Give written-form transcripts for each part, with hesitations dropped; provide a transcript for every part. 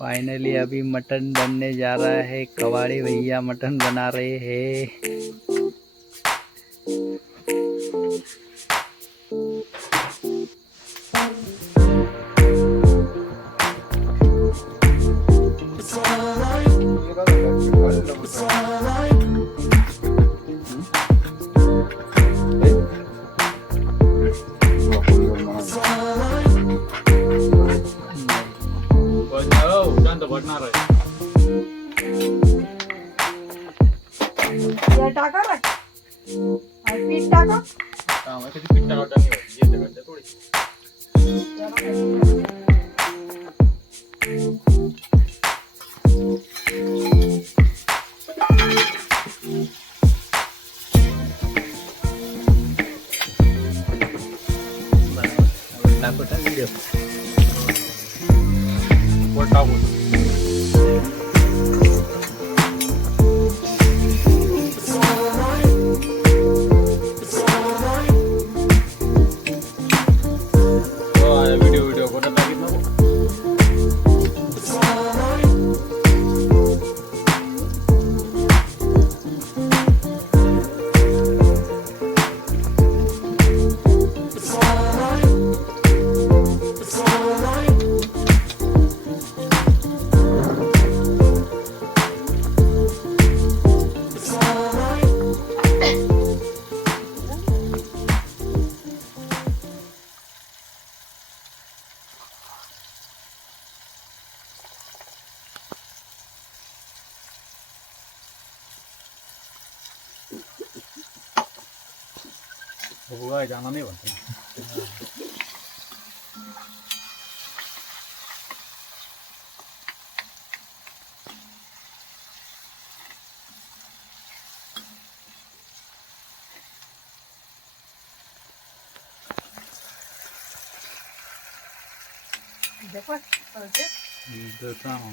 Finally अभी mutton बनने जा रहा है। कबाड़ी भैया मटन बना रहे हैं। टाका पीठ टाका हुआ जाना नहीं बनता। देखो देखा हूँ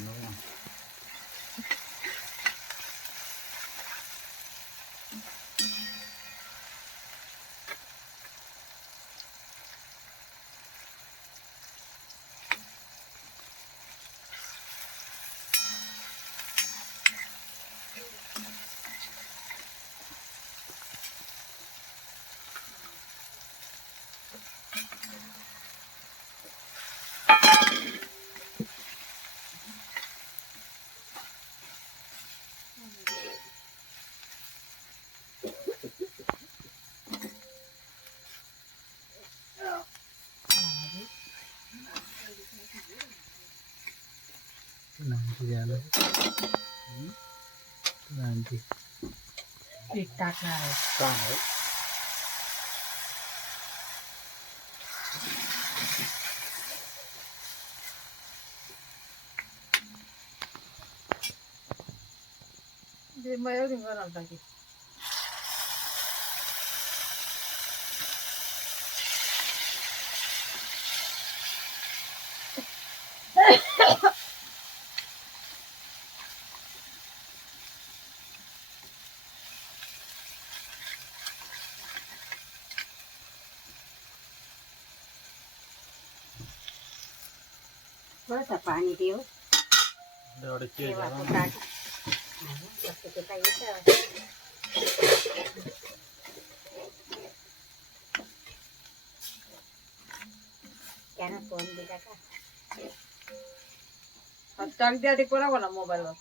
पीठ टाकणार आहे काम है। ते मयूर घालायला टाकी थोडंसं पाणी देऊ दौड़ के तेव्हा जाना तो टाक फक्त ते पाहिजे त्यानं फोन दिला का टाक द्या ते कोणाला मोबाईलवर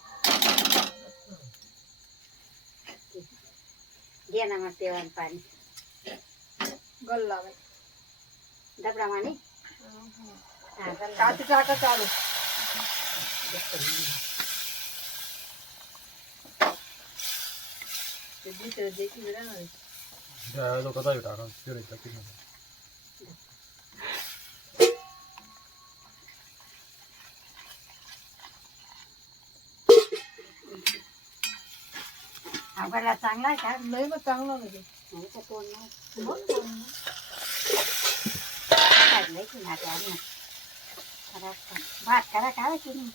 घे ना मग तेव्हा पाणी गल्ला बाई डबडा माने काची टाका चालू ते दुसरे देखील मिळणार तो कदा उठा फिर तक आवडला चांगला आहे का नाही मग चांगला नाही नाही तर कोण नाही मग काढलंय की ना त्यानं भात करा काय की नाही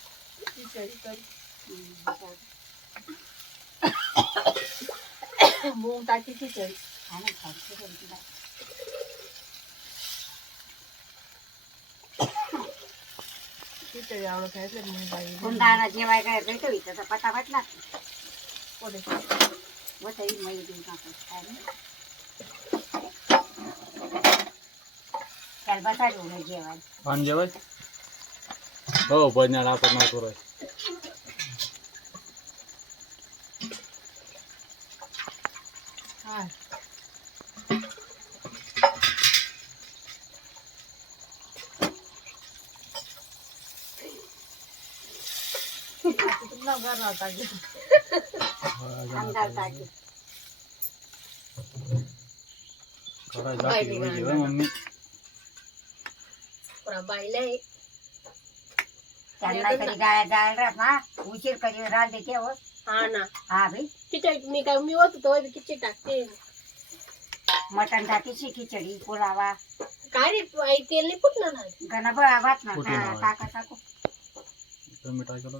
मूग टाकी खिचडी आणि खायची कोणती बाई. खिचडी आवडत आहे तर मग बाई कुंदाना जेवाय काय भेटवी त्याचा पता वाटला पुढे वसई मई देऊ टाकू काय नाही. त्याला बसायला जेवाय आणि जेवाय हो बन्याला आपण नव्हतो रे हा तुला घर नव्हता अंदाज टाकी काय जाती होती रे मम्मी पुरा बाईला आहे. त्यांना कधी गाय जायला राहत ना उशीर कधी राहते ते हो. हा ना हा भाई खिचडी मी होत होतो खिचडी टाकते मटण टाकीची खिचडी पुलावा काय रे आई तेल नाही फुटणार ना गणा बळा भात ना फुटून आवाज. टाका टाकू मी काय केलं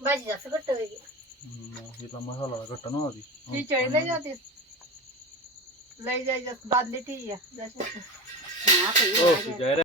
भाजी जास्त घट्ट होईल इथला मसाला घट्ट नव्हती खिचडी लय जाते लय जाय बादली ती या हा, हो काही जय